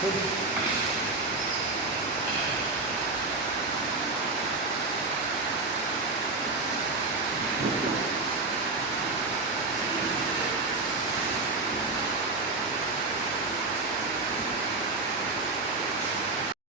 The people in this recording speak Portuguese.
Tudo.